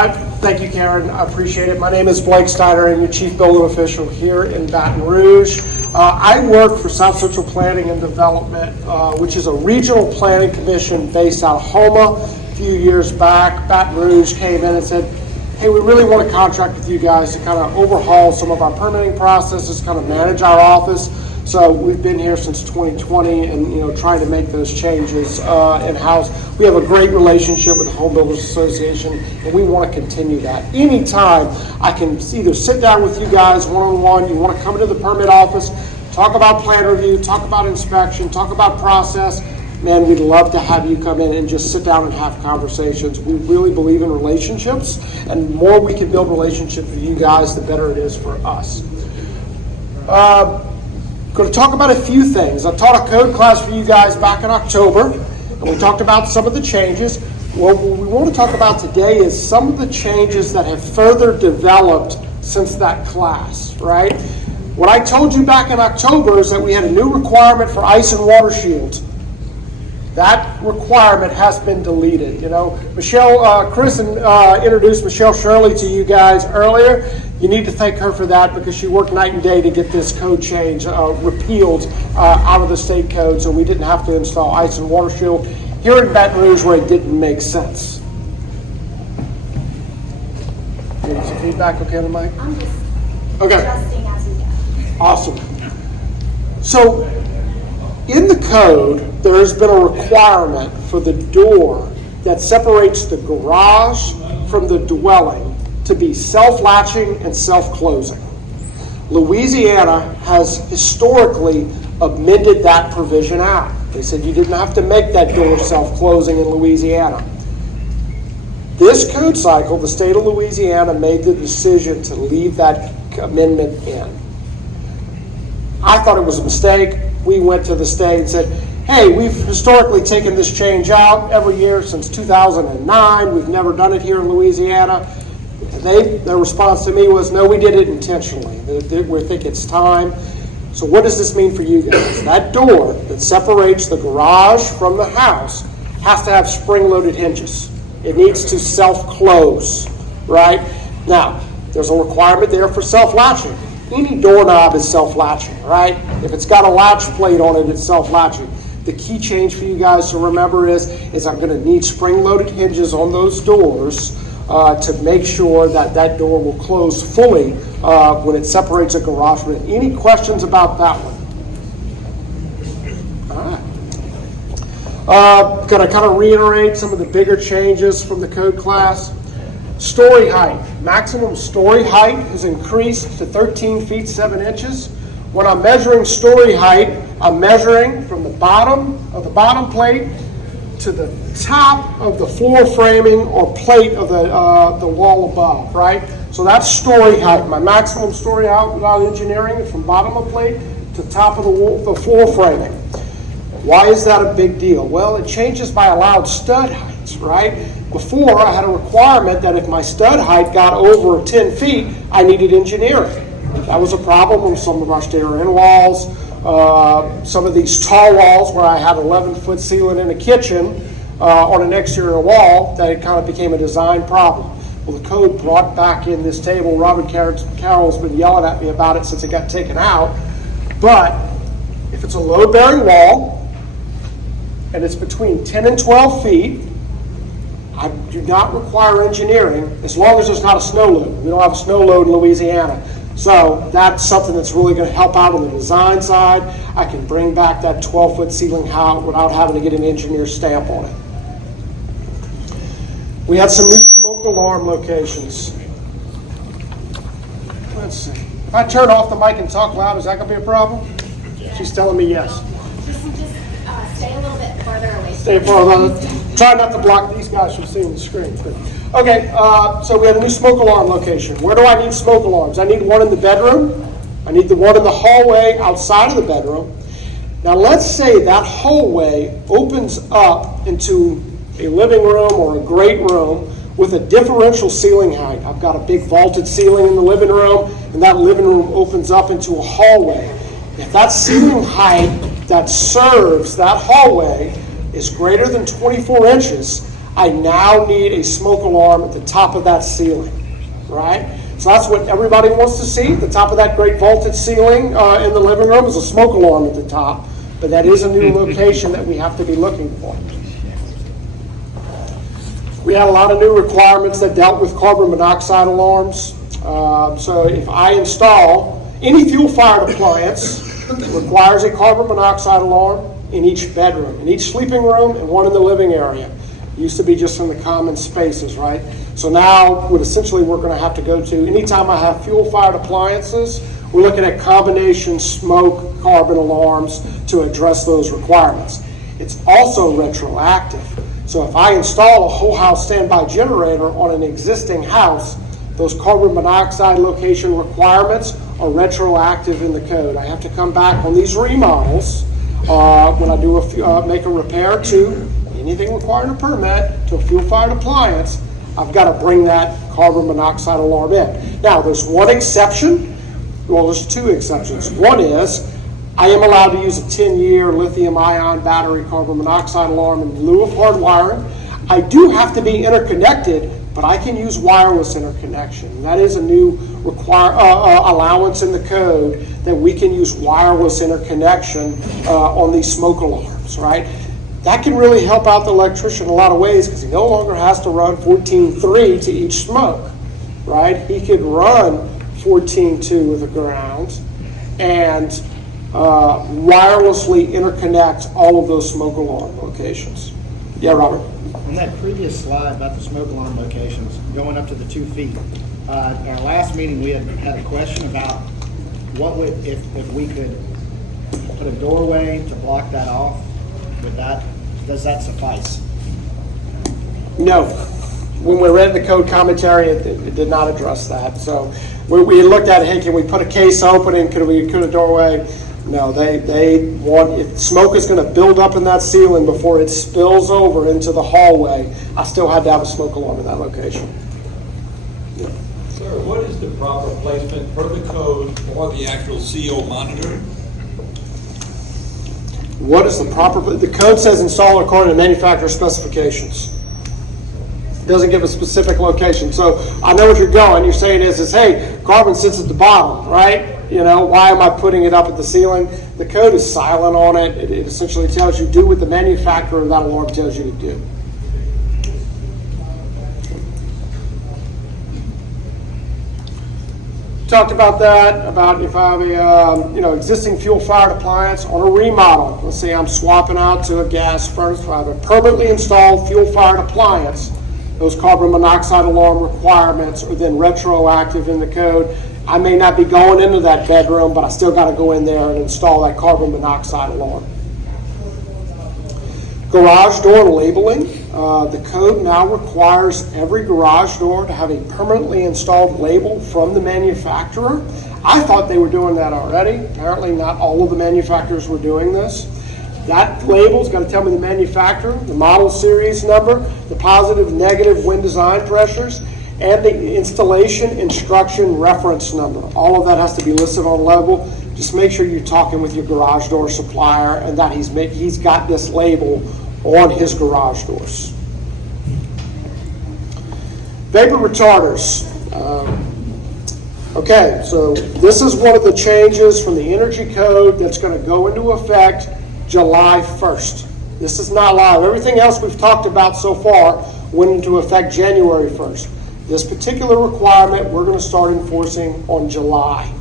Thank you, Karen. I appreciate it. My name is Blake Steiner. I'm your Chief Building Official here in Baton Rouge. I work for South Central Planning and Development, which is a regional planning commission based out of Houma. A few years back, Baton Rouge came in and said, hey, we really want to contract with you guys to kind of overhaul some of our permitting processes, kind of manage our office. So we've been here since 2020 and trying to make those changes in-house. We have a great relationship with the Home Builders Association, and we want to continue that. Anytime I can either sit down with you guys one-on-one, you want to come into the permit office, talk about plan review, talk about inspection, talk about process, man, we'd love to have you come in and just sit down and have conversations. We really believe in relationships, and the more we can build relationships with you guys, the better it is for us. Going to talk about a few things. I taught a code class for you guys back in October, and we talked about some of the changes. What we want to talk about today is some of the changes that have further developed since that class, right? What I told you back in October is that we had a new requirement for ice and water shields. That requirement has been deleted. Chris introduced Michelle Shirley to you guys earlier. You need to thank her for that because she worked night and day to get this code change repealed out of the state code, so we didn't have to install ice and water shield here in Baton Rouge where it didn't make sense. Getting some feedback, okay, on the mic? I'm just okay. adjusting as we go. Awesome. So, in the code, there has been a requirement for the door that separates the garage from the dwelling to be self-latching and self-closing. Louisiana has historically amended that provision out. They said you didn't have to make that door self-closing in Louisiana. This code cycle, the state of Louisiana made the decision to leave that amendment in. I thought it was a mistake. We went to the state and said, hey, we've historically taken this change out every year since 2009. We've never done it here in Louisiana. Their response to me was, no, we did it intentionally. We think it's time. So what does this mean for you guys? That door that separates the garage from the house has to have spring-loaded hinges. It needs to self-close, right? Now, there's a requirement there for self-latching. Any doorknob is self-latching, right? If it's got a latch plate on it, it's self-latching. The key change for you guys to remember is I'm going to need spring-loaded hinges on those doors to make sure that that door will close fully when it separates a garage from it. Any questions about that one? All right. Going to kind of reiterate some of the bigger changes from the code class. Story height. Maximum story height is increased to 13 feet 7 inches. When I'm measuring story height, I'm measuring from the bottom of the bottom plate to the top of the floor framing or plate of the wall above, right? So that's story height. My maximum story height without engineering is from bottom of plate to top of the floor framing. Why is that a big deal? Well, it changes by allowed stud heights, right? Before, I had a requirement that if my stud height got over 10 feet, I needed engineering. That was a problem on some of our stair-in walls, some of these tall walls where I had 11-foot ceiling in a kitchen on an exterior wall, that it kind of became a design problem. Well, the code brought back in this table. Robert Carroll's been yelling at me about it since it got taken out. But if it's a load-bearing wall and it's between 10 and 12 feet, I do not require engineering as long as there's not a snow load. We don't have a snow load in Louisiana. So that's something that's really going to help out on the design side. I can bring back that 12-foot ceiling height without having to get an engineer stamp on it. We had some new smoke alarm locations. Let's see. If I turn off the mic and talk loud, is that going to be a problem? She's telling me yes. Just stay a little bit farther away. Stay farther. Try not to block these guys from seeing the screen. Okay, so we have a new smoke alarm location. Where do I need smoke alarms? I need one in the bedroom. I need the one in the hallway outside of the bedroom. Now let's say that hallway opens up into a living room or a great room with a differential ceiling height. I've got a big vaulted ceiling in the living room, and that living room opens up into a hallway. If that ceiling height that serves that hallway is greater than 24 inches, I now need a smoke alarm at the top of that ceiling, right? So that's what everybody wants to see. The top of that great vaulted ceiling in the living room is a smoke alarm at the top, but that is a new location that we have to be looking for. We had a lot of new requirements that dealt with carbon monoxide alarms. So if I install any fuel-fired appliance, requires a carbon monoxide alarm in each bedroom, in each sleeping room, and one in the living area. It used to be just in the common spaces, right? So now, what essentially we're going to have to go to, anytime I have fuel-fired appliances, we're looking at combination smoke carbon alarms to address those requirements. It's also retroactive. So if I install a whole house standby generator on an existing house, those carbon monoxide location requirements are retroactive in the code. I have to come back on these remodels when I do make a repair to anything requiring a permit to a fuel-fired appliance. I've got to bring that carbon monoxide alarm in. Now, there's one exception. Well, there's two exceptions. One is I am allowed to use a 10-year lithium-ion battery carbon monoxide alarm in lieu of hard wiring. I do have to be interconnected, but I can use wireless interconnection. That is a new allowance in the code that we can use wireless interconnection on these smoke alarms, right? That can really help out the electrician in a lot of ways because he no longer has to run 14.3 to each smoke, right? He could run 14.2 with a ground and wirelessly interconnect all of those smoke alarm locations. Yeah, Robert? On that previous slide about the smoke alarm locations, going up to the 2 feet, our last meeting we had a question about what would, if we could put a doorway to block that off, does that suffice? No. When we read the code commentary, it did not address that. So we looked at, hey, can we put a case opening? Could a doorway? No, they want, if smoke is going to build up in that ceiling before it spills over into the hallway, I still had to have a smoke alarm in that location. Yeah. Sir, what is the proper placement per the code for the actual CO monitor? What is the proper, the code says install according to manufacturer specifications. It doesn't give a specific location. So I know what you're going. You're saying is hey, carbon sits at the bottom, right? You know, why am I putting it up at the ceiling? The code is silent on it. It essentially tells you do what the manufacturer of that alarm tells you to do. Talked about that, about if I have a existing fuel-fired appliance on a remodel. Let's say I'm swapping out to a gas furnace. If I have a permanently installed fuel-fired appliance, those carbon monoxide alarm requirements are then retroactive in the code. I may not be going into that bedroom, but I still got to go in there and install that carbon monoxide alarm. Garage door labeling. The code now requires every garage door to have a permanently installed label from the manufacturer. I thought they were doing that already. Apparently not all of the manufacturers were doing this. That label's got to tell me the manufacturer, the model series number, the positive, negative wind design pressures, and the installation instruction reference number. All of that has to be listed on the label. Just make sure you're talking with your garage door supplier and that he's got this label on his garage doors. Vapor retarders. Okay, so this is one of the changes from the Energy Code that's going to go into effect July 1st. This is not live. Everything else we've talked about so far went into effect January 1st. This particular requirement we're going to start enforcing on July.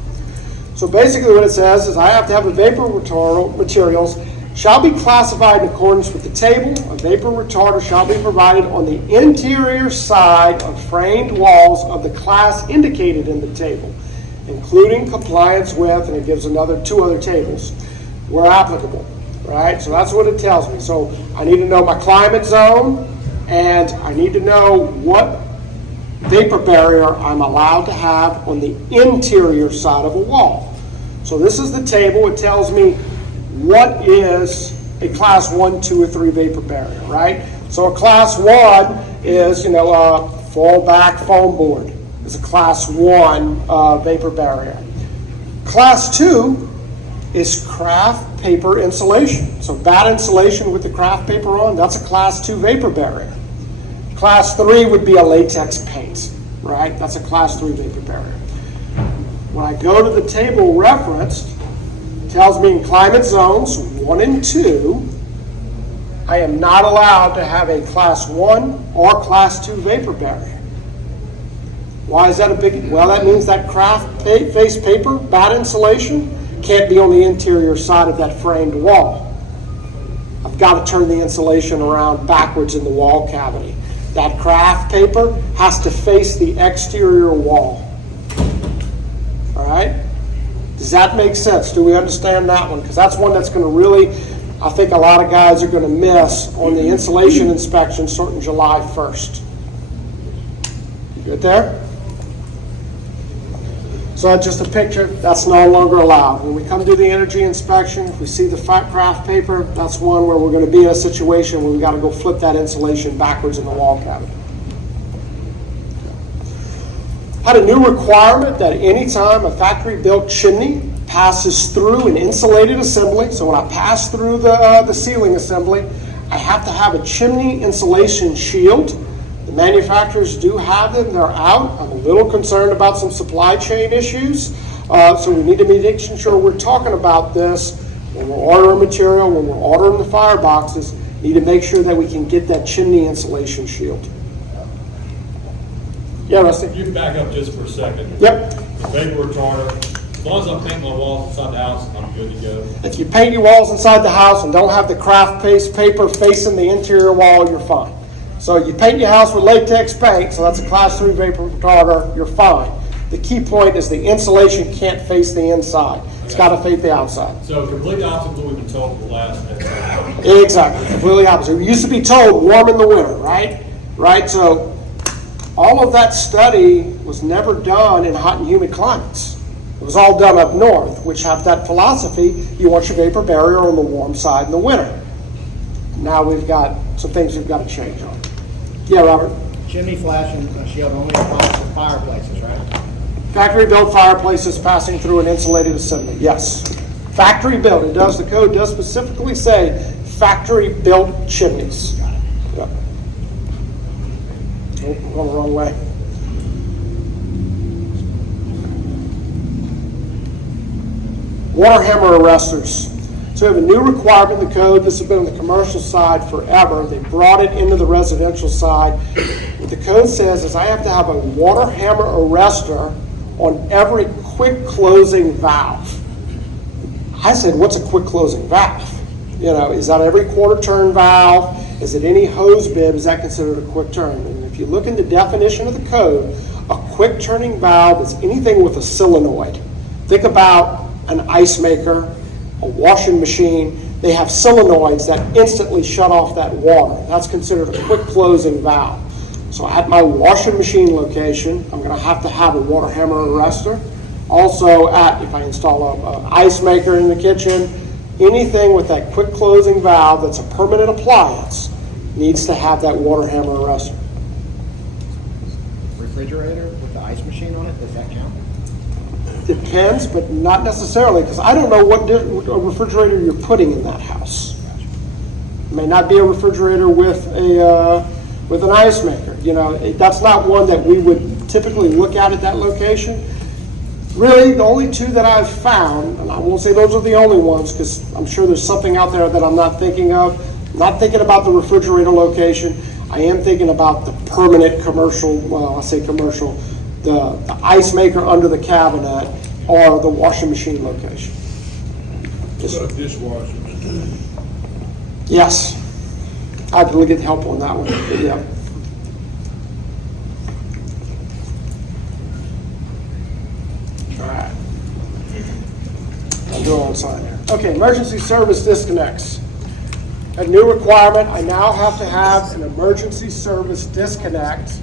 So basically what it says is I have to have a vapor retardant materials shall be classified in accordance with the table. A vapor retarder shall be provided on the interior side of framed walls of the class indicated in the table, including compliance with, and it gives two other tables, where applicable, right? So that's what it tells me. So I need to know my climate zone, and I need to know what vapor barrier I'm allowed to have on the interior side of a wall. So this is the table. It tells me what is a class 1, 2, or 3 vapor barrier, right? So a class 1 is, a fallback foam board. It's a class 1 vapor barrier. Class 2 is craft paper insulation. So bad insulation with the craft paper on, that's a class 2 vapor barrier. Class 3 would be a latex paint, right? That's a Class 3 vapor barrier. When I go to the table referenced, it tells me in climate zones 1 and 2, I am not allowed to have a Class 1 or Class 2 vapor barrier. Why is that a big? Well, that means that craft face paper, bad insulation, can't be on the interior side of that framed wall. I've got to turn the insulation around backwards in the wall cavity. That craft paper has to face the exterior wall. All right? Does that make sense? Do we understand that one? Because that's one that's going to really, I think a lot of guys are going to miss on the insulation inspection starting July 1st. You good there? So that's just a picture. That's no longer allowed. When we come do the energy inspection, if we see the craft paper, that's one where we're going to be in a situation where we've got to go flip that insulation backwards in the wall cavity. Had a new requirement that anytime a factory-built chimney passes through an insulated assembly, so when I pass through the ceiling assembly, I have to have a chimney insulation shield. The manufacturers do have them. They're out. I'm a little concerned about some supply chain issues. So we need to be making sure we're talking about this when we're ordering material, when we're ordering the fireboxes. Need to make sure that we can get that chimney insulation shield. Yeah, Rusty? You can back up just for a second. Yep. The vapor retarder, as long as I'm painting my walls inside the house, I'm good to go. If you paint your walls inside the house and don't have the craft paste paper facing the interior wall, you're fine. So you paint your house with latex paint, so that's a Class 3 vapor retarder, you're fine. The key point is the insulation can't face the inside. It's got to face the outside. So completely opposite of what we've been told for the last Exactly, completely opposite. We used to be told warm in the winter, right? Right, so all of that study was never done in hot and humid climates. It was all done up north, which have that philosophy, you want your vapor barrier on the warm side in the winter. Now we've got some things we've got to change on. Yeah, Robert? Chimney flash and shield only applies to fireplaces, right? Factory-built fireplaces passing through an insulated assembly, yes. Factory-built, it does, the code does specifically say factory-built chimneys. Got it. Yep. Oh, I'm going the wrong way. Water hammer arresters. So we have a new requirement in the code. This has been on the commercial side forever. They brought it into the residential side. What the code says is I have to have a water hammer arrestor on every quick closing valve. I said, what's a quick closing valve? You know, is that every quarter turn valve? Is it any hose bib? Is that considered a quick turn? And if you look in the definition of the code, a quick turning valve is anything with a solenoid. Think about an ice maker, a washing machine. They have solenoids that instantly shut off that water. That's considered a quick closing valve. So at my washing machine location, I'm going to have a water hammer arrestor. Also, if I install an ice maker in the kitchen, anything with that quick closing valve that's a permanent appliance needs to have that water hammer arrestor. Refrigerator with the ice machine on it, does that count? Depends, but not necessarily, because I don't know what refrigerator you're putting in that house. It may not be a refrigerator with an ice maker. You know, that's not one that we would typically look at that location. Really, the only two that I've found, and I won't say those are the only ones, because I'm sure there's something out there that I'm not thinking of. I'm not thinking about the refrigerator location. I am thinking about the permanent commercial, well, I say commercial, the ice maker under the cabinet or the washing machine location. What about a dishwasher? Yes. I'd really get help on that one. But yeah. All right. I'll do it on sign here. Okay, emergency service disconnects. A new requirement, I now have to have an emergency service disconnect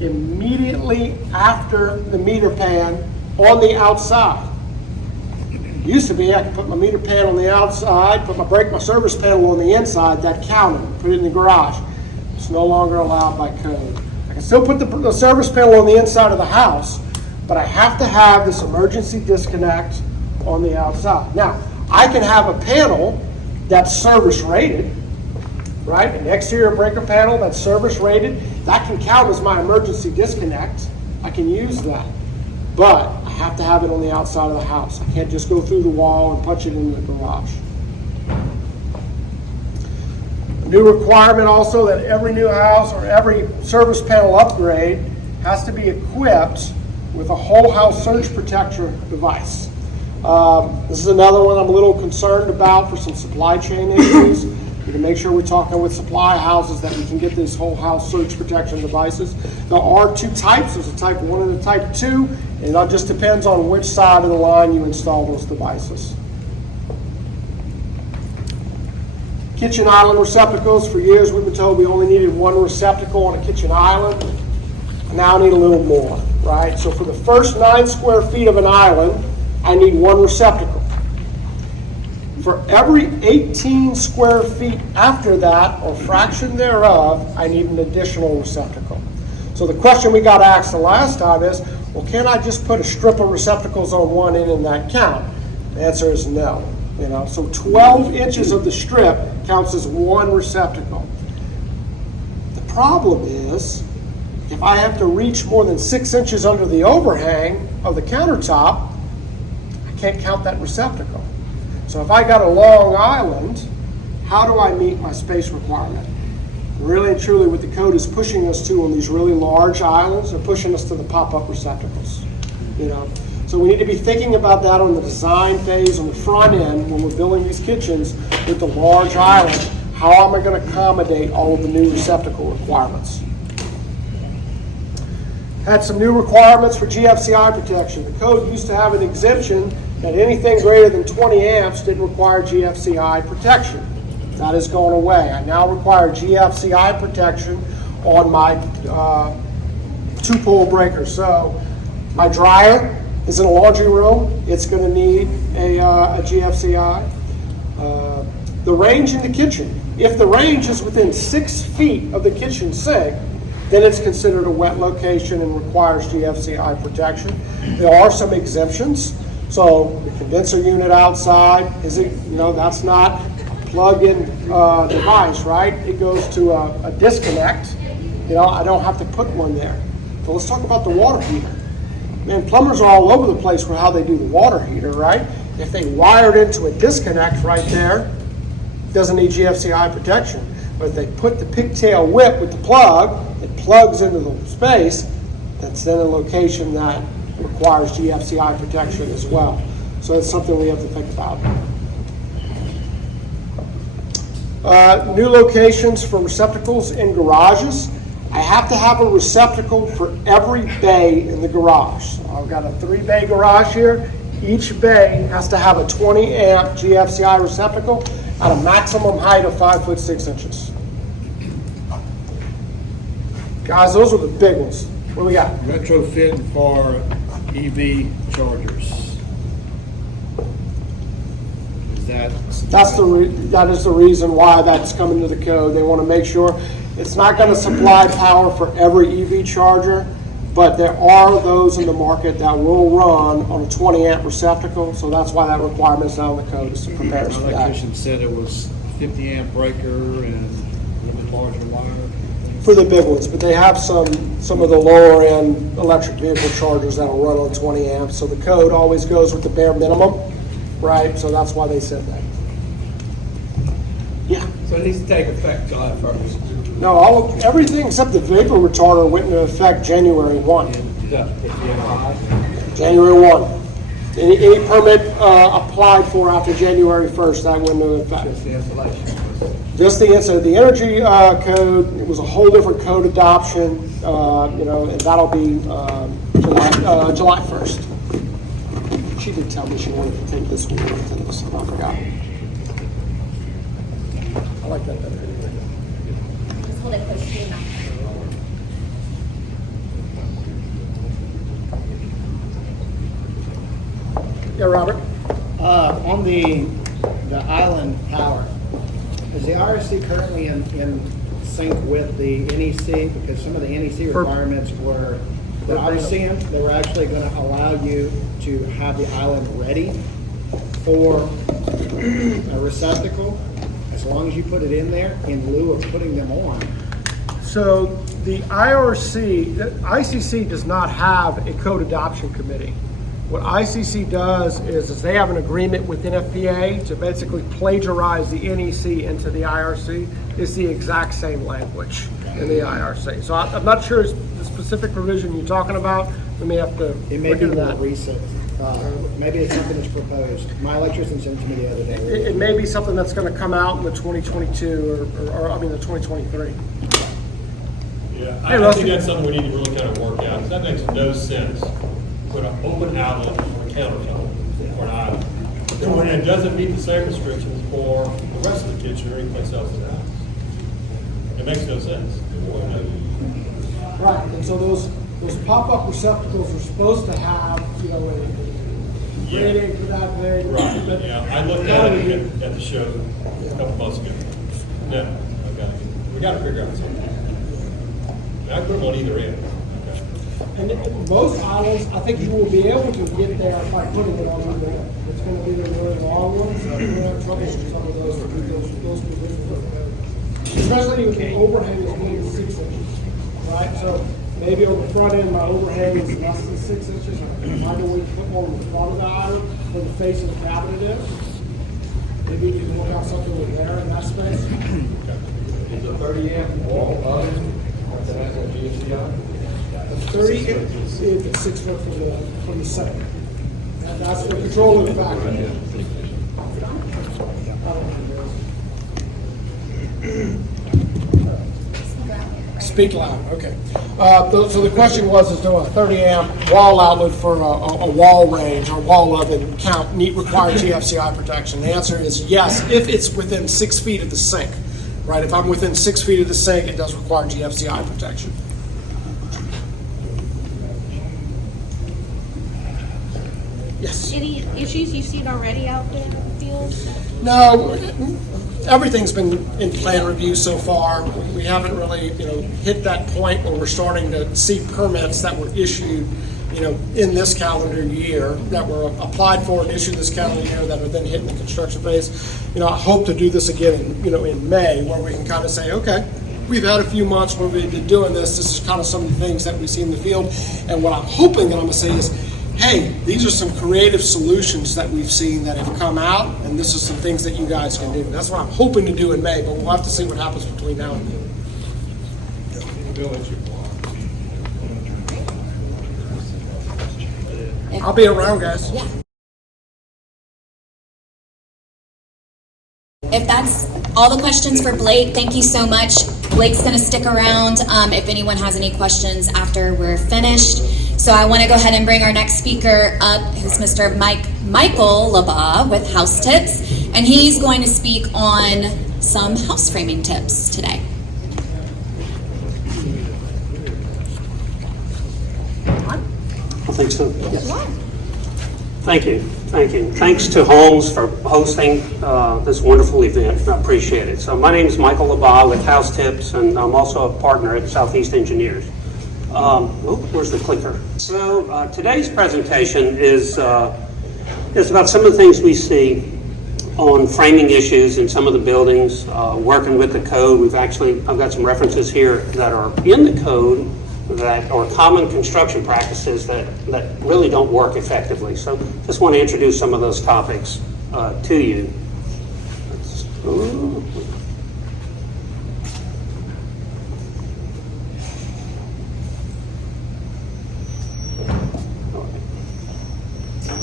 immediately after the meter pan on the outside. Used to be I could put my meter pan on the outside, break my service panel on the inside, that counted, put it in the garage. It's no longer allowed by code. I can still put the service panel on the inside of the house, but I have to have this emergency disconnect on the outside. Now, I can have a panel that's service rated, right? An exterior breaker panel that's service rated, that can count as my emergency disconnect. I can use that. But I have to have it on the outside of the house. I can't just go through the wall and punch it in the garage. A new requirement also that every new house or every service panel upgrade has to be equipped with a whole house surge protector device. This is another one I'm a little concerned about for some supply chain issues. We can make sure we're talking with supply houses that we can get these whole house surge protection devices. There are two types. There's a type 1 and a type 2, and it just depends on which side of the line you install those devices. Kitchen island receptacles. For years we've been told we only needed one receptacle on a kitchen island. Now I need a little more, right? So for the first 9 square feet of an island, I need one receptacle. For every 18 square feet after that, or fraction thereof, I need an additional receptacle. So the question we got asked the last time is, well, can I just put a strip of receptacles on one end and that count? The answer is no. So 12 inches of the strip counts as one receptacle. The problem is, if I have to reach more than 6 inches under the overhang of the countertop, I can't count that receptacle. So if I got a long island, how do I meet my space requirement? Really and truly what the code is pushing us to on these really large islands, they're pushing us to the pop-up receptacles. So we need to be thinking about that on the design phase on the front end when we're building these kitchens with the large island. How am I going to accommodate all of the new receptacle requirements? Had some new requirements for GFCI protection. The code used to have an exemption that anything greater than 20 amps didn't require GFCI protection. That is going away. I now require GFCI protection on my 2-pole breaker. So my dryer is in a laundry room. It's going to need a GFCI. The range in the kitchen. If the range is within 6 feet of the kitchen sink, then it's considered a wet location and requires GFCI protection. There are some exemptions. So the condenser unit outside, that's not a plug-in device, right? It goes to a disconnect. I don't have to put one there. So let's talk about the water heater. Man, plumbers are all over the place for how they do the water heater, right? If they wired into a disconnect right there, it doesn't need GFCI protection. But if they put the pigtail whip with the plug, it plugs into the space, that's then a location that requires GFCI protection as well. So it's something we have to think about. New locations for receptacles in garages. I have to have a receptacle for every bay in the garage. So I've got a 3-bay garage here. Each bay has to have a 20 amp GFCI receptacle at a maximum height of 5'6". Guys, those are the big ones. What do we got? Retrofit for EV chargers. That is the reason why that's coming to the code. They want to make sure it's not going to supply power for every EV charger, but there are those in the market that will run on a 20 amp receptacle, so that's why that requirement is now in the code, is to prepare us for The that. electrician said it was 50 amp breaker and a little bit larger wire. For the big ones, but they have some of the lower end electric vehicle chargers that'll run on 20 amps, so the code always goes with the bare minimum, right? So that's why they said that. Yeah. So it needs to take effect July 1st. No, everything except the vapor retarder went into effect January 1. January 1. Any permit applied for after January 1st, that went into effect. Just the installation. Just the insert. The energy code, it was a whole different code adoption, and that'll be July 1st. She did tell me she wanted to take this one to this, and I forgot. I like that better. Just hold it close to your mouth. Yeah, Robert? On the island power, is the RSC currently in sync with the NEC? Because some of the NEC requirements were, that I was seeing, they were actually going to allow you to have the island ready for a receptacle as long as you put it in there in lieu of putting them on. So the ICC does not have a code adoption committee. What ICC does is they have an agreement with NFPA to basically plagiarize the NEC into the IRC. It's the exact same language in the IRC. So I'm not sure it's the specific provision you're talking about. We may have to It may look be into more that. recent. Maybe it's something that's proposed. My electrician sent it to me the other day. It may be something that's going to come out in the 2022 or I mean the 2023. Yeah, Hey, I Rusty. think that's something we need to really kind of work out, because that makes no sense. Put an open outlet on a countertop or an island. And when it doesn't meet the same restrictions for the rest of the kitchen or anyplace else in the house. It makes no sense. Right, and so those pop-up receptacles are supposed to have, a rating for that thing. Right, but- yeah, I looked at it at the show a couple months ago. No, we gotta figure out something. I put them on either end. Okay. And most islands, I think you will be able to get there by putting it on either end. It's gonna be the really long ones, so you're gonna have trouble with some of those positions. Especially if the overhang is being 6 inches, right? So maybe on the front end, my overhang is less than 6 inches. Find a way to put one on the front of the island where the face of the cabinet is. Maybe you can work out something with there in that space. It's a 30 amp wall oven that has a GFCI. 30 is 6 foot from the center. And that's the control of the factory. Speak loud, okay. So the question was, is there a 30 amp wall outlet for a wall range or wall oven require GFCI protection? The answer is yes, if it's within 6 feet of the sink, right? If I'm within 6 feet of the sink, it does require GFCI protection. Yes. Any issues you've seen already out there in the field? No, everything's been in plan review so far. We haven't really, hit that point where we're starting to see permits that were issued, in this calendar year, that were applied for and issued this calendar year that are then hitting the construction phase. I hope to do this again, in May, where we can kind of say, okay, we've had a few months where we've been doing this. This is kind of some of the things that we see in the field. And what I'm hoping that I'm going to say is, hey, these are some creative solutions that we've seen that have come out, and this is some things that you guys can do. That's what I'm hoping to do in May, but we'll have to see what happens between now and then. I'll be around, guys. Yeah. If that's all the questions for Blake, thank you so much. Blake's going to stick around if anyone has any questions after we're finished. So I want to go ahead and bring our next speaker up, who's Mr. Michael LeBas with HOUSETIPS, and he's going to speak on some house framing tips today. I think so. Yes. Thank you. Thanks to Holmes for hosting this wonderful event. I appreciate it. So my name is Michael LeBas with HOUSETIPS, and I'm also a partner at Southeast Engineers. Where's the clicker? So today's presentation is about some of the things we see on framing issues in some of the buildings, working with the code. I've got some references here that are in the code that are common construction practices that really don't work effectively. So just want to introduce some of those topics to you.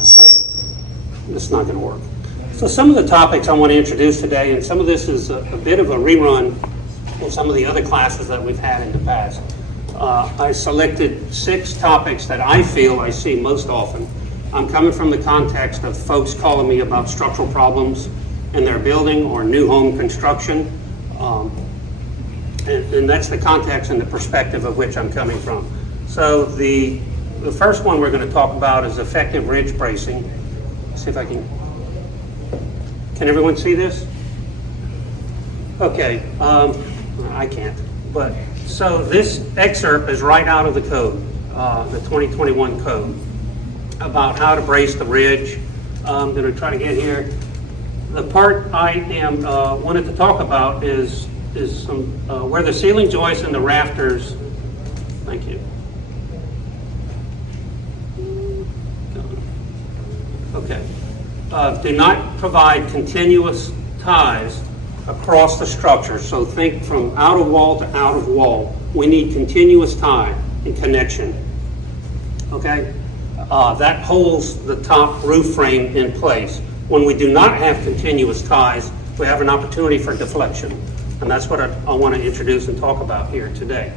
So it's not going to work. So some of the topics I want to introduce today, and some of this is a bit of a rerun of some of the other classes that we've had in the past. I selected 6 topics that I feel I see most often. I'm coming from the context of folks calling me about structural problems in their building or new home construction. And that's the context and the perspective of which I'm coming from. So the first one we're going to talk about is effective ridge bracing. Let's see if I can everyone see this? Okay, I can't, but so this excerpt is right out of the code, the 2021 code, about how to brace the ridge. I'm going to try to get here. The part I am wanted to talk about is some where the ceiling joists and the rafters. Thank you. Okay. Do not provide continuous ties across the structure. So think from out of wall to out of wall. We need continuous tie and connection. Okay? That holds the top roof frame in place. When we do not have continuous ties, we have an opportunity for deflection. And that's what I want to introduce and talk about here today.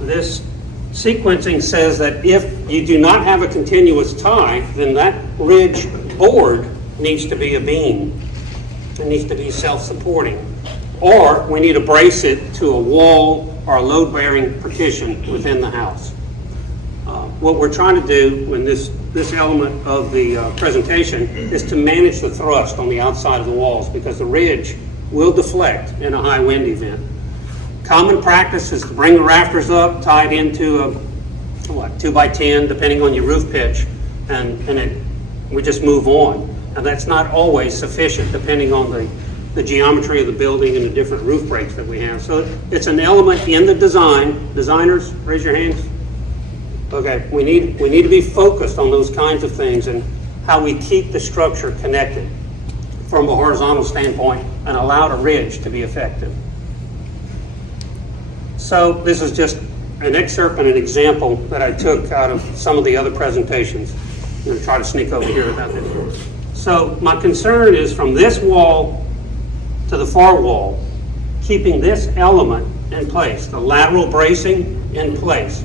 This sequencing says that if you do not have a continuous tie, then that ridge board needs to be a beam. It needs to be self-supporting. Or we need to brace it to a wall or a load-bearing partition within the house. What we're trying to do in this element of the presentation is to manage the thrust on the outside of the walls, because the ridge will deflect in a high wind event. Common practice is to bring the rafters up, tie it into a 2x10, depending on your roof pitch, and we just move on. And that's not always sufficient, depending on the geometry of the building and the different roof breaks that we have. So it's an element in the design. Designers, raise your hands. Okay, we need to be focused on those kinds of things and how we keep the structure connected from a horizontal standpoint and allow the ridge to be effective. So this is just an excerpt and an example that I took out of some of the other presentations. I'm going to try to sneak over here without this. So my concern is from this wall to the far wall, keeping this element in place, the lateral bracing in place.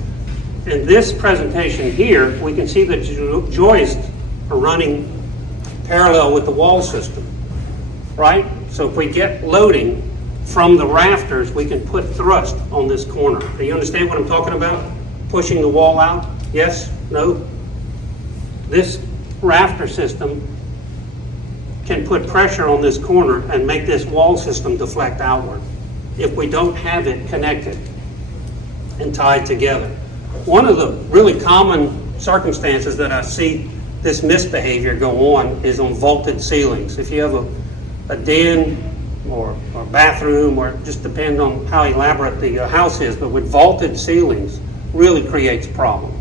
In this presentation here, we can see the joists are running parallel with the wall system, right? So if we get loading from the rafters, we can put thrust on this corner. Do you understand what I'm talking about? Pushing the wall out? Yes? No? This rafter system can put pressure on this corner and make this wall system deflect outward if we don't have it connected and tied together. One of the really common circumstances that I see this misbehavior go on is on vaulted ceilings. If you have a den or bathroom, or it just depends on how elaborate the house is, but with vaulted ceilings really creates a problem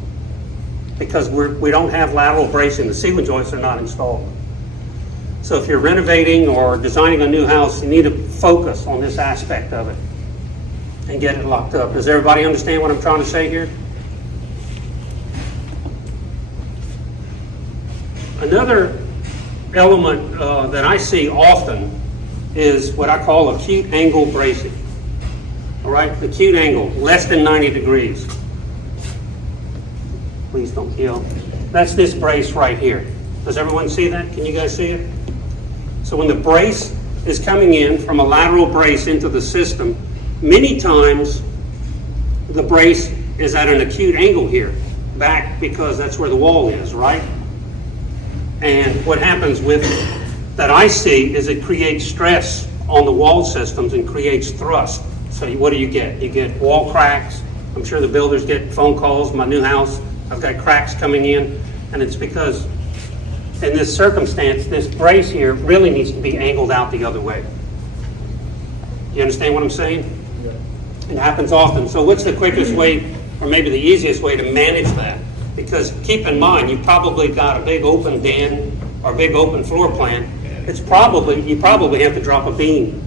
because we don't have lateral bracing. The ceiling joists are not installed. So if you're renovating or designing a new house, you need to focus on this aspect of it and get it locked up. Does everybody understand what I'm trying to say here? Another element that I see often is what I call acute angle bracing. All right, acute angle, less than 90 degrees. Please don't yell. That's this brace right here. Does everyone see that? Can you guys see it? So when the brace is coming in from a lateral brace into the system, many times the brace is at an acute angle here, back because that's where the wall is, right? And what happens with that I see is it creates stress on the wall systems and creates thrust. So what do? You get wall cracks. I'm sure the builders get phone calls. My new house, I've got cracks coming in, and it's because in this circumstance, this brace here really needs to be angled out the other way. You understand what I'm saying? Yeah. It happens often. So what's the quickest way, or maybe the easiest way to manage that? Because keep in mind, you've probably got a big open den or big open floor plan. You probably have to drop a beam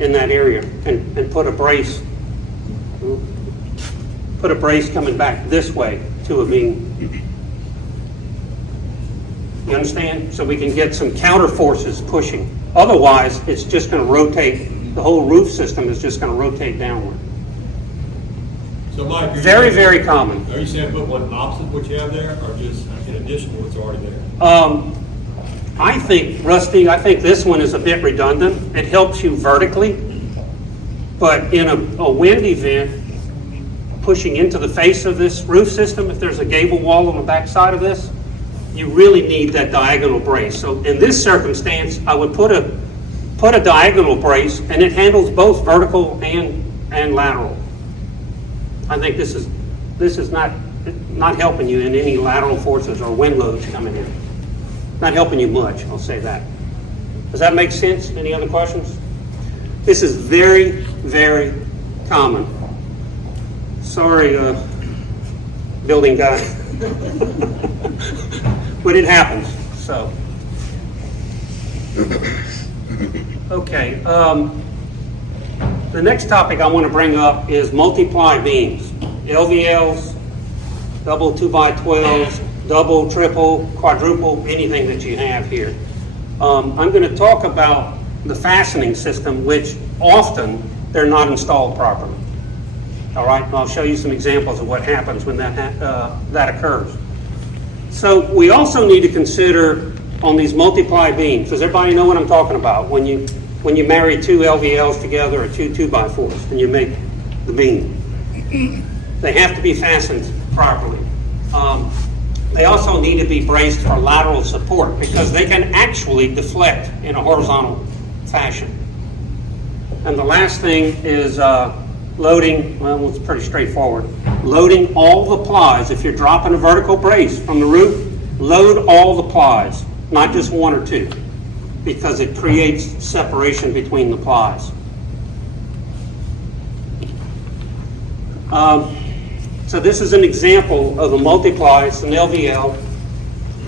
in that area and put a brace coming back this way to a beam. You understand? So we can get some counter forces pushing. Otherwise, it's just going to rotate. The whole roof system is just going to rotate downward. So Mike, very common. Are you saying put one opposite what you have there, or just in addition to what's already there? I think, Rusty, this one is a bit redundant. It helps you vertically, but in a wind event, pushing into the face of this roof system, if there's a gable wall on the back side of this, you really need that diagonal brace. So in this circumstance, I would put a diagonal brace, and it handles both vertical and lateral. I think this is not helping you in any lateral forces or wind loads coming in. Not helping you much, I'll say that. Does that make sense? Any other questions? This is very, very common. Sorry, building guy. But it happens, so. Okay, the next topic I want to bring up is multiply beams. LVLs, double 2x12s, double, triple, quadruple, anything that you have here. I'm going to talk about the fastening system, which often they're not installed properly. All right, and I'll show you some examples of what happens when that occurs. So we also need to consider on these multiply beams. Does everybody know what I'm talking about? When you marry two LVLs together or two 2x4s and you make the beam, they have to be fastened properly. They also need to be braced for lateral support because they can actually deflect in a horizontal fashion. And the last thing is loading. Well, it's pretty straightforward. Loading all the plies. If you're dropping a vertical brace from the roof, load all the plies, not just one or two, because it creates separation between the plies. So this is an example of a multiply. It's an LVL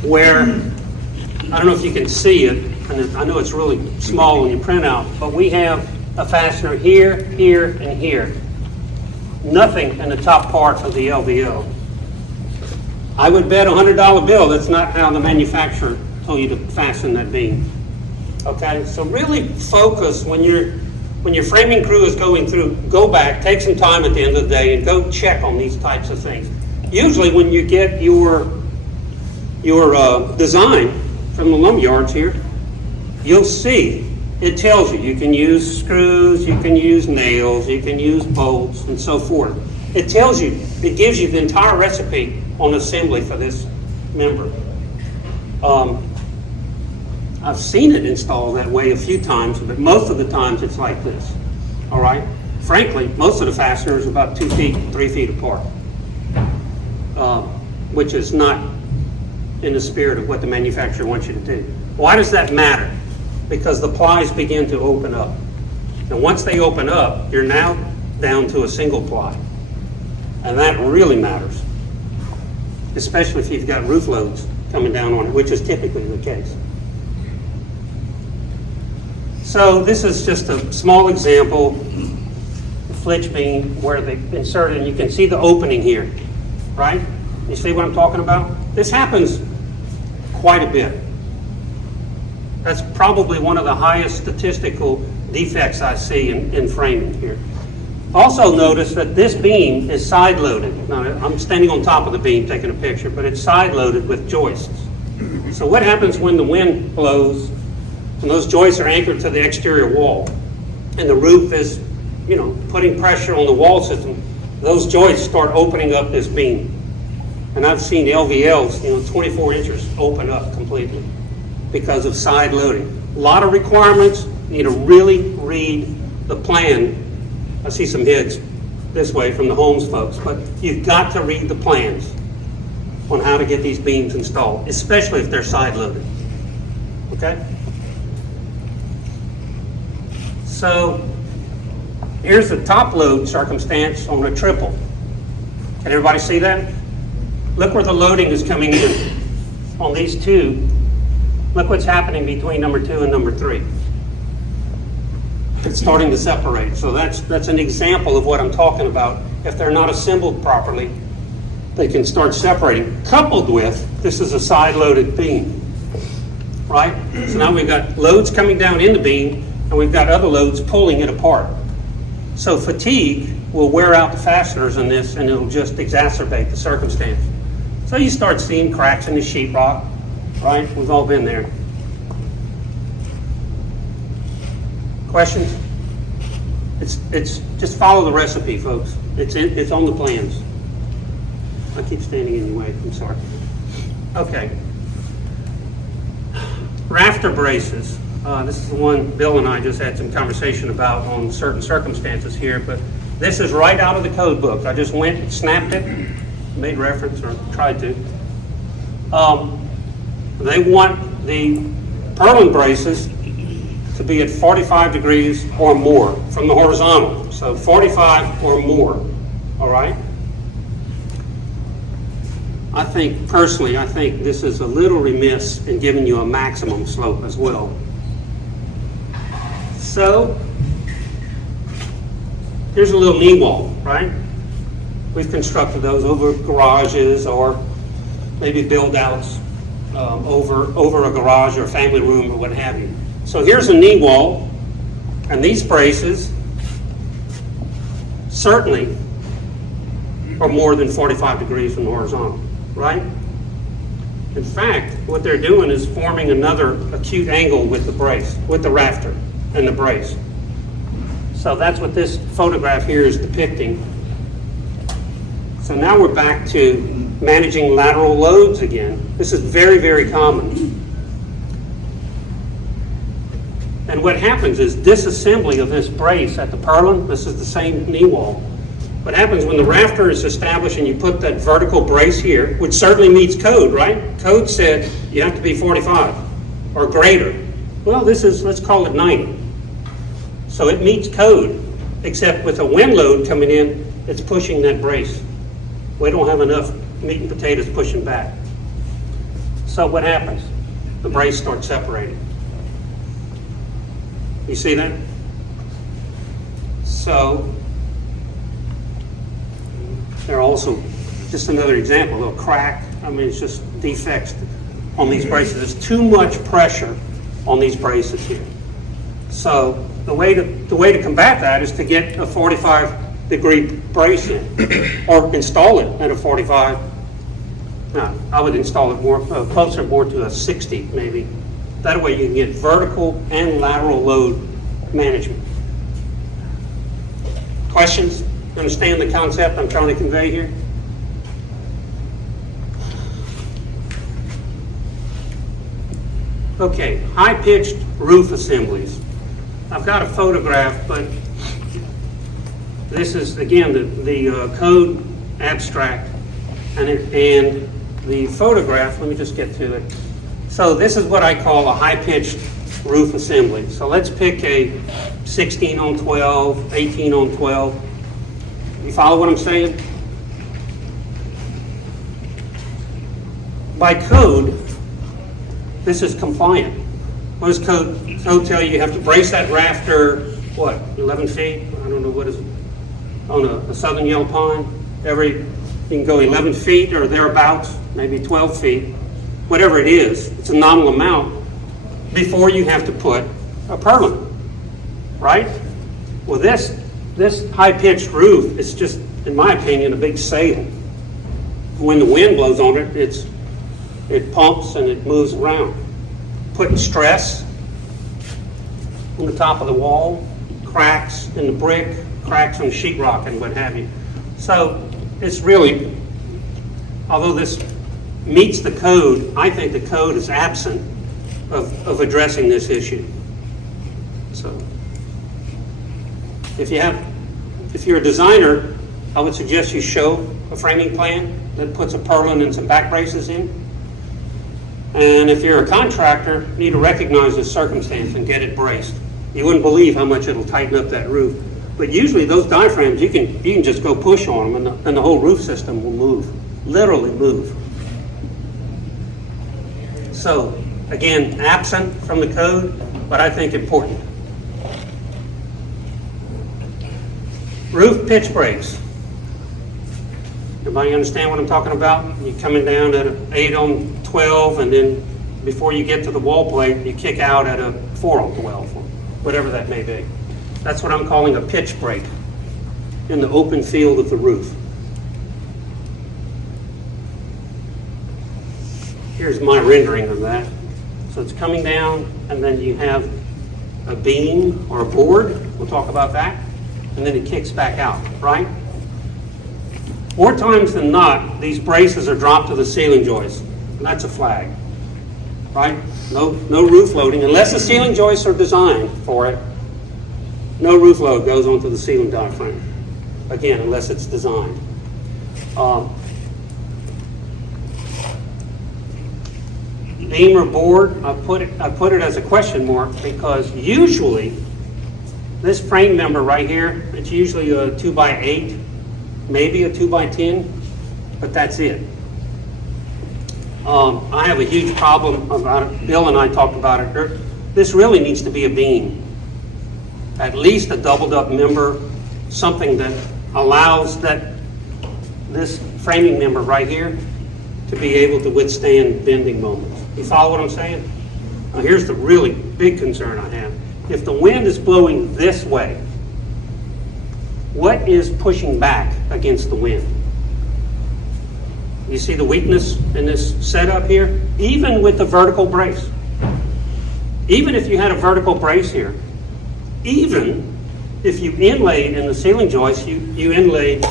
where, I don't know if you can see it, and I know it's really small when you print out, but we have a fastener here, here, and here. Nothing in the top part of the LVL. I would bet a $100 bill that's not how the manufacturer told you to fasten that beam. Okay, so really focus when your framing crew is going through, go back, take some time at the end of the day and go check on these types of things. Usually when you get your design from the lumber yards here, you'll see it tells you can use screws, you can use nails, you can use bolts, and so forth. It tells you, it gives you the entire recipe on assembly for this member. I've seen it installed that way a few times, but most of the times it's like this. All right? Frankly, most of the fasteners are about 2 feet, 3 feet apart, which is not in the spirit of what the manufacturer wants you to do. Why does that matter? Because the plies begin to open up. And once they open up, you're now down to a single ply. And that really matters, especially if you've got roof loads coming down on it, which is typically the case. So this is just a small example, the flitch beam where they inserted, and you can see the opening here, right? You see what I'm talking about? This happens quite a bit. That's probably one of the highest statistical defects I see in framing here. Also notice that this beam is side-loaded. Now, I'm standing on top of the beam taking a picture, but it's side-loaded with joists. So what happens when the wind blows and those joists are anchored to the exterior wall and the roof is, putting pressure on the wall system, those joists start opening up this beam. And I've seen LVLs, 24 inches open up completely because of side loading. A lot of requirements. You need to really read the plan. I see some heads this way from the Holmes folks, but you've got to read the plans on how to get these beams installed, especially if they're side loaded. Okay? So here's the top load circumstance on a triple. Can everybody see that? Look where the loading is coming in on these two. Look what's happening between number 2 and number 3. It's starting to separate. So that's an example of what I'm talking about. If they're not assembled properly, they can start separating. Coupled with, this is a side-loaded beam, right? So now we've got loads coming down in the beam, and we've got other loads pulling it apart. So fatigue will wear out the fasteners in this, and it'll just exacerbate the circumstance. So you start seeing cracks in the sheetrock, right? We've all been there. Questions? It's just follow the recipe, folks. It's on the plans. I keep standing in your way. I'm sorry. Okay. Rafter braces. This is the one Bill and I just had some conversation about on certain circumstances here, but this is right out of the code book. I just went and snapped it, made reference or tried to. They want the purlin braces to be at 45 degrees or more from the horizontal. So 45 or more, all right? I think, personally, I think this is a little remiss in giving you a maximum slope as well. So, here's a little knee wall, right? We've constructed those over garages or maybe build-outs over a garage or a family room or what have you. So here's a knee wall, and these braces certainly are more than 45 degrees from the horizontal, right? In fact, what they're doing is forming another acute angle with the brace, with the rafter and the brace. So that's what this photograph here is depicting. So now we're back to managing lateral loads again. This is very, very common. And what happens is disassembly of this brace at the purlin. This is the same knee wall. What happens when the rafter is established and you put that vertical brace here, which certainly meets code, right? Code said you have to be 45 or greater. Well, this is, let's call it 90. So it meets code, except with a wind load coming in, it's pushing that brace. We don't have enough meat and potatoes pushing back. So what happens? The brace starts separating. You see that? So, there are also, just another example, a little crack. I mean, it's just defects on these braces. There's too much pressure on these braces here. So, the way to combat that is to get a 45-degree brace in, or install it at a 45. No, I would install it more closer more to a 60 maybe. That way you can get vertical and lateral load management. Questions? Understand the concept I'm trying to convey here? Okay, high-pitched roof assemblies. I've got a photograph, but this is, again, the code abstract and the photograph. Let me just get to it. So this is what I call a high-pitched roof assembly. So let's pick a 16 on 12, 18 on 12. You follow what I'm saying? By code, this is compliant. What does code tell you? You have to brace that rafter, what, 11 feet? I don't know what is it. On a southern yellow pine. You can go 11 feet or thereabouts, maybe 12 feet. Whatever it is, it's a nominal amount before you have to put a purlin, right? Well, this high-pitched roof is just, in my opinion, a big sail. When the wind blows on it, it pumps and it moves around, putting stress on the top of the wall, cracks in the brick, cracks on sheetrock and what have you. So it's really, although this meets the code, I think the code is absent of addressing this issue. So if you're a designer, I would suggest you show a framing plan that puts a purlin and some back braces in. And if you're a contractor, you need to recognize this circumstance and get it braced. You wouldn't believe how much it'll tighten up that roof. But usually those diaphragms, you can just go push on them and the whole roof system will move, literally move. So, again, absent from the code, but I think important. Roof pitch brakes. Everybody understand what I'm talking about? You're coming down at an 8 on 12, and then before you get to the wall plate, you kick out at a 4 on 12, or whatever that may be. That's what I'm calling a pitch brake in the open field of the roof. Here's my rendering of that. So it's coming down, and then you have a beam or a board. We'll talk about that. And then it kicks back out, right? More times than not, these braces are dropped to the ceiling joists, and that's a flag, right? No roof loading, unless the ceiling joists are designed for it. No roof load goes onto the ceiling diaphragm, again, unless it's designed. beam or board, I put it as a question mark because usually this frame member right here, it's usually a 2x8, maybe a 2x10, but that's it. I have a huge problem about it. Bill and I talked about it. This really needs to be a beam. At least a doubled up member, something that allows this framing member right here to be able to withstand bending moments. You follow what I'm saying? Now here's the really big concern I have. If the wind is blowing this way, what is pushing back against the wind? You see the weakness in this setup here? Even with the vertical brace. Even if you had a vertical brace here, even if you inlaid in the ceiling joist, you inlaid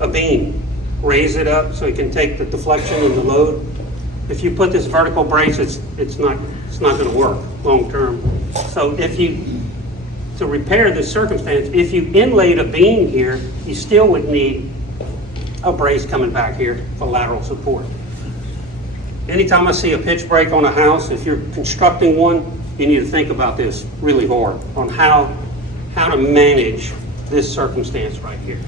a beam, raise it up so it can take the deflection and the load. If you put this vertical brace, it's not going to work long term. So to repair this circumstance, if you inlaid a beam here, you still would need a brace coming back here for lateral support. Anytime I see a pitch break on a house, if you're constructing one, you need to think about this really hard on how to manage this circumstance right here.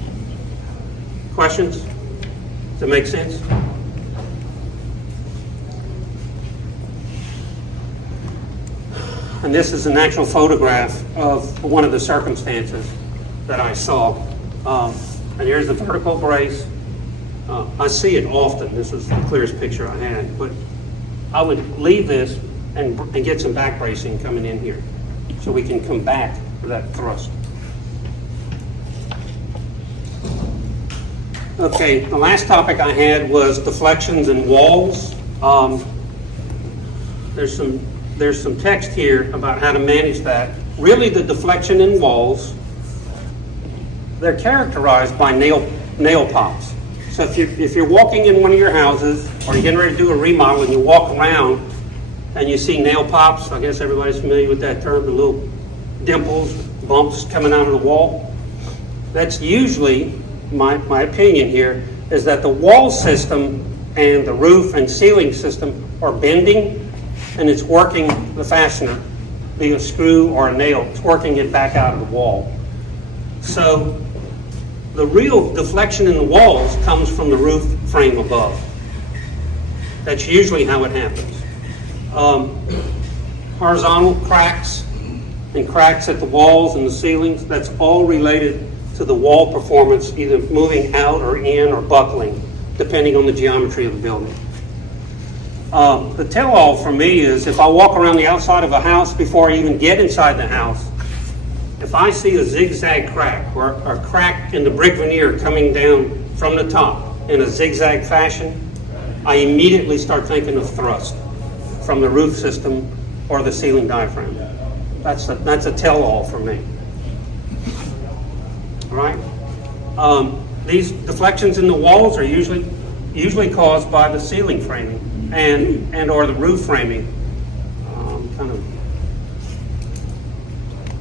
Questions? Does that make sense? And this is an actual photograph of one of the circumstances that I saw. And here's the vertical brace. I see it often. This is the clearest picture I had. But I would leave this and get some back bracing coming in here so we can combat that thrust. Okay, the last topic I had was deflections and walls. There's some text here about how to manage that. Really, the deflection in walls, they're characterized by nail pops. So if you're walking in one of your houses or you're getting ready to do a remodel and you walk around and you see nail pops, I guess everybody's familiar with that term, the little dimples, bumps coming out of the wall. That's usually, my opinion here, is that the wall system and the roof and ceiling system are bending and it's working the fastener, be a screw or a nail, it's working it back out of the wall. So the real deflection in the walls comes from the roof frame above. That's usually how it happens. Horizontal cracks and cracks at the walls and the ceilings, that's all related to the wall performance, either moving out or in or buckling, depending on the geometry of the building. The tell-all for me is if I walk around the outside of a house before I even get inside the house, if I see a zigzag crack or a crack in the brick veneer coming down from the top in a zigzag fashion, I immediately start thinking of thrust from the roof system or the ceiling diaphragm. That's a tell-all for me. All right? These deflections in the walls are usually caused by the ceiling framing and or the roof framing.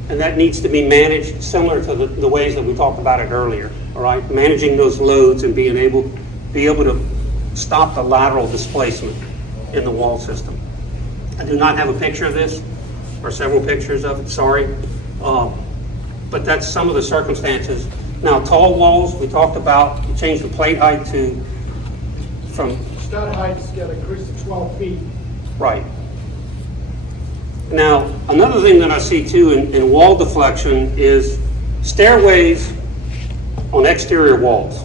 And that needs to be managed similar to the ways that we talked about it earlier. All right, managing those loads and be able to stop the lateral displacement in the wall system. I do not have a picture of this or several pictures of it. Sorry, but that's some of the circumstances. Now, tall walls we talked about. You change the plate height from Stud height's got to increase to 12 feet. right. Now, another thing that I see too in wall deflection is stairways on exterior walls.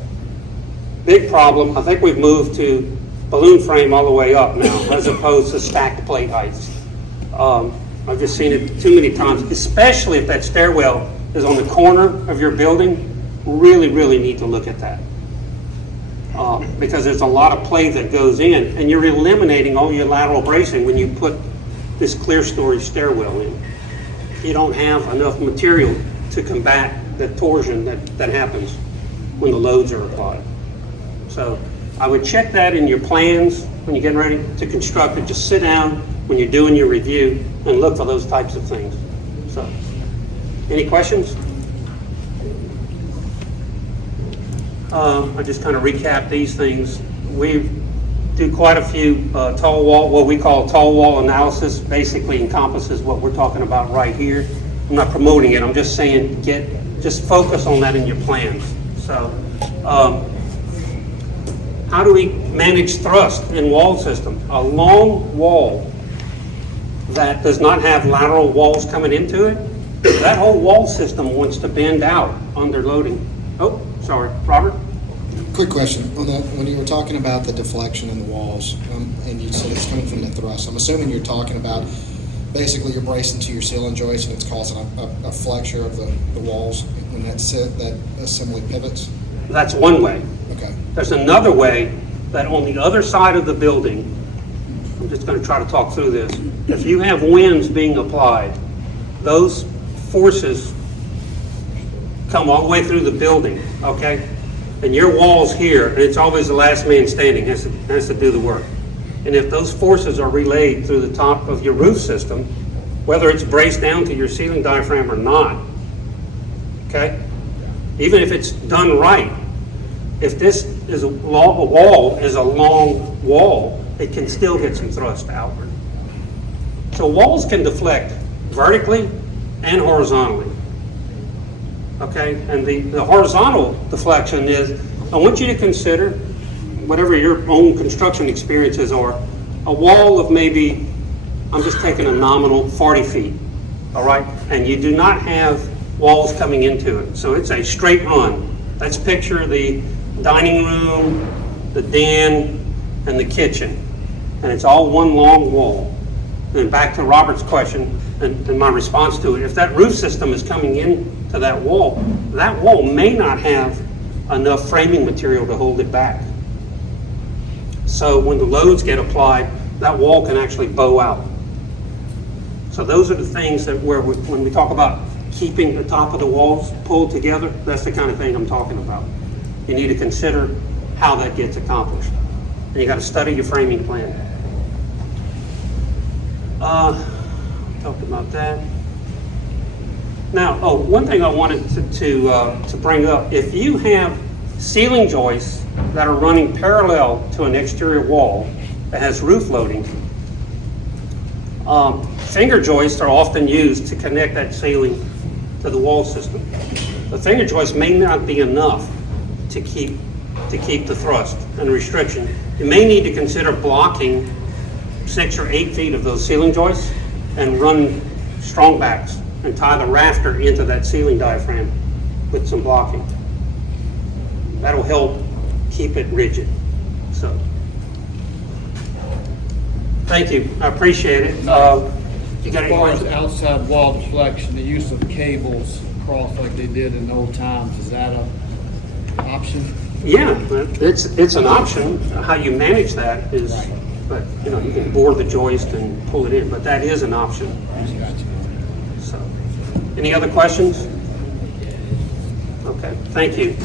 Big problem. I think we've moved to balloon frame all the way up now, as opposed to stacked plate heights. I've just seen it too many times, especially if that stairwell is on the corner of your building. Really, really need to look at that. Because there's a lot of play that goes in, and you're eliminating all your lateral bracing when you put this clear story stairwell in. You don't have enough material to combat the torsion that happens when the loads are applied. So I would check that in your plans when you're getting ready to construct it. Just sit down when you're doing your review and look for those types of things. So, any questions? I just kind of recap these things. do quite a few tall wall, what we call tall wall analysis, basically encompasses what we're talking about right here. I'm not promoting it, I'm just saying just focus on that in your plans. So, how do we manage thrust in wall systems? A long wall that does not have lateral walls coming into it, that whole wall system wants to bend out under loading. Oh, sorry, Robert? Quick question. When you were talking about the deflection in the walls, and you said it's coming from the thrust, I'm assuming you're talking about basically you're bracing to your ceiling joist and it's causing a flexure of the walls when that assembly pivots? That's one way. Okay. There's another way that on the other side of the building, I'm just going to try to talk through this. If you have winds being applied, those forces come all the way through the building, okay? And your wall's here, and it's always the last man standing has to do the work. And if those forces are relayed through the top of your roof system, whether it's braced down to your ceiling diaphragm or not, okay? Even if it's done right, if this is a wall is a long wall, it can still get some thrust outward. So walls can deflect vertically and horizontally. Okay, and the horizontal deflection is, I want you to consider, whatever your own construction experiences are, a wall of maybe, I'm just taking a nominal 40 feet, all right? And you do not have walls coming into it. So it's a straight run. Let's picture the dining room, the den, and the kitchen. And it's all one long wall. And back to Robert's question and my response to it, if that roof system is coming in to that wall may not have enough framing material to hold it back. So when the loads get applied, that wall can actually bow out. So those are the things that when we talk about keeping the top of the walls pulled together, that's the kind of thing I'm talking about. You need to consider how that gets accomplished. And you got to study your framing plan. Talked about that. Now, one thing I wanted to bring up, if you have ceiling joists that are running parallel to an exterior wall that has roof loading, finger joists are often used to connect that ceiling to the wall system. The finger joist may not be enough to keep the thrust and restriction. You may need to consider blocking 6 or 8 feet of those ceiling joists and run strong backs and tie the rafter into that ceiling diaphragm with some blocking. That'll help keep it rigid. So, thank you. I appreciate it. You got As any far as questions? outside wall deflection, the use of cables across like they did in old times, is that an option? Yeah, it's an option. How you manage that is, but you can bore the joist and pull it in, but that is an option. So, any other questions? Okay, thank you.